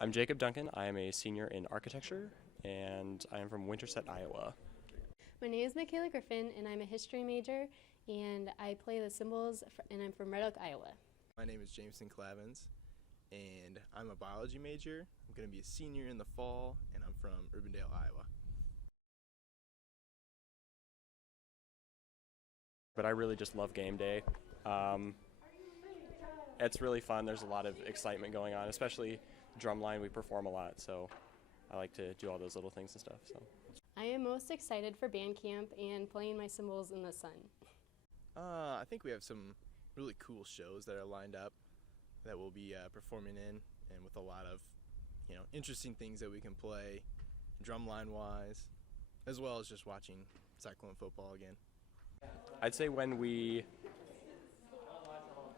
I'm Jacob Duncan. I am a senior in architecture, and I am from Winterset, Iowa. My name is Michaela Griffin, and I'm a history major, and I play the cymbals, and I'm from Red Oak, Iowa. My name is Jameson Clavins, and I'm a biology major. I'm going to be a senior in the fall, and I'm from Urbandale, Iowa. But I really just love game day. It's really fun. There's a lot of excitement going on, especially Drumline. We perform a lot, so I like to do all those little things and stuff. So I am most excited for band camp and playing my cymbals in the sun. I think we have some really cool shows that are lined up that we'll be performing in, and with a lot of, interesting things that we can play drumline-wise, as well as just watching Cyclone football again. I'd say when we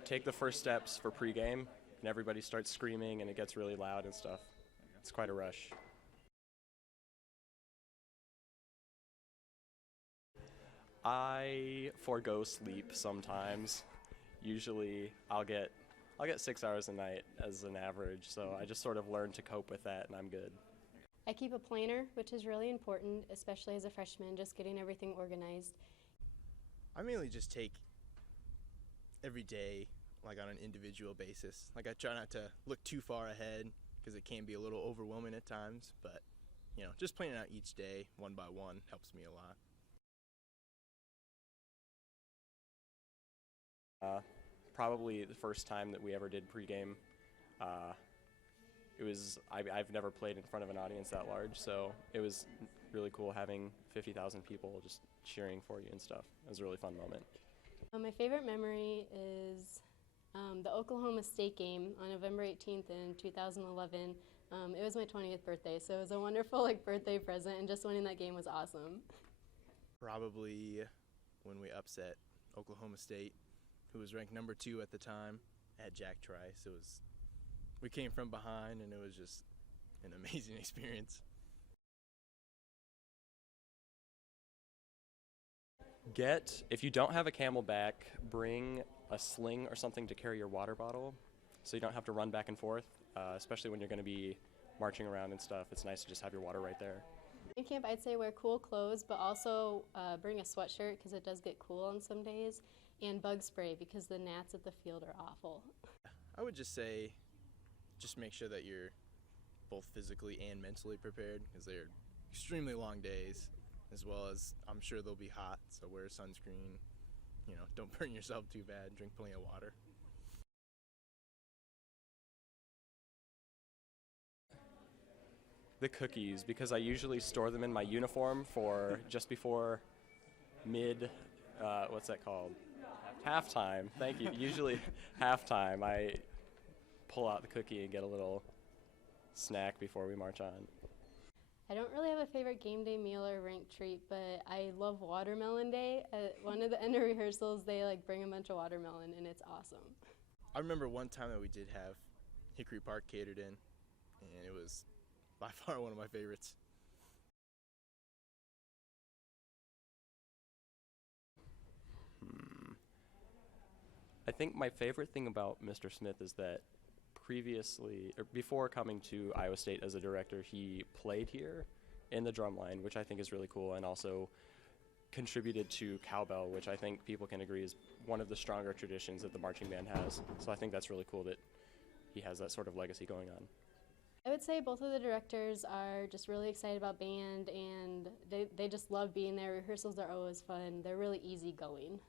take the first steps for pregame and everybody starts screaming and it gets really loud and stuff, it's quite a rush. I forego sleep sometimes. Usually I'll get 6 hours a night as an average, so I just sort of learned to cope with that and I'm good. I keep a planner, which is really important, especially as a freshman, just getting everything organized. I mainly just take every day like on an individual basis. Like I try not to look too far ahead because it can be a little overwhelming at times, but just planning out each day one by one helps me a lot. Probably the first time that we ever did pregame. I've never played in front of an audience that large, so it was really cool having 50,000 people just cheering for you and stuff. It was a really fun moment. My favorite memory is the Oklahoma State game on November 18th in 2011. It was my 20th birthday, so it was a wonderful birthday present, and just winning that game was awesome. Probably when we upset Oklahoma State, who was ranked number 2 at the time, at Jack Trice. We came from behind, and it was just an amazing experience. If you don't have a Camelback, bring a sling or something to carry your water bottle so you don't have to run back and forth, especially when you're going to be marching around and stuff. It's nice to just have your water right there. In camp, I'd say wear cool clothes, but also bring a sweatshirt because it does get cool on some days, and bug spray because the gnats at the field are awful. I would just say just make sure that you're both physically and mentally prepared because they're extremely long days, as well as I'm sure they'll be hot, so wear sunscreen. Don't burn yourself too bad, drink plenty of water. The cookies, because I usually store them in my uniform for just before what's that called? Halftime. Thank you. Usually halftime, I pull out the cookie and get a little snack before we march on. I don't really have a favorite game day meal or ranked treat, but I love Watermelon Day. At one of the end of rehearsals, they bring a bunch of watermelon, and it's awesome. I remember one time that we did have Hickory Park catered in, and it was by far one of my favorites. I think my favorite thing about Mr. Smith is that before coming to Iowa State as a director, he played here in the Drumline, which I think is really cool, and also contributed to cowbell, which I think people can agree is one of the stronger traditions that the marching band has. So I think that's really cool that he has that sort of legacy going on. I would say both of the directors are just really excited about band, and they just love being there. Rehearsals are always fun. They're really easygoing.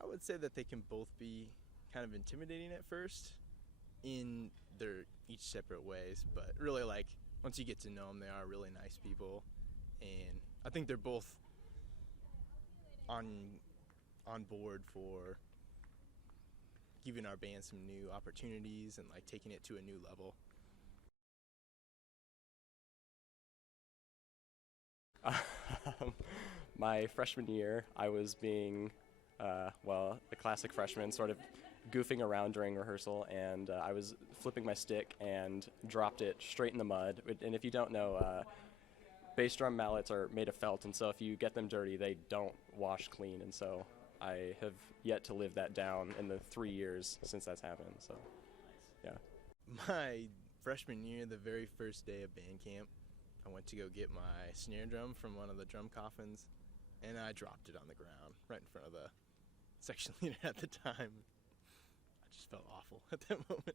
I would say that they can both be kind of intimidating at first in their each separate ways, but really once you get to know them, they are really nice people, and I think they're both on board for giving our band some new opportunities and taking it to a new level. My freshman year, I was being a classic freshman, sort of goofing around during rehearsal, and I was flipping my stick and dropped it straight in the mud. And if you don't know, bass drum mallets are made of felt, and so if you get them dirty, they don't wash clean, and so I have yet to live that down in the 3 years since that's happened, so yeah. My freshman year, the very first day of band camp, I went to go get my snare drum from one of the drum coffins, and I dropped it on the ground right in front of the section leader at the time. I just felt awful at that moment.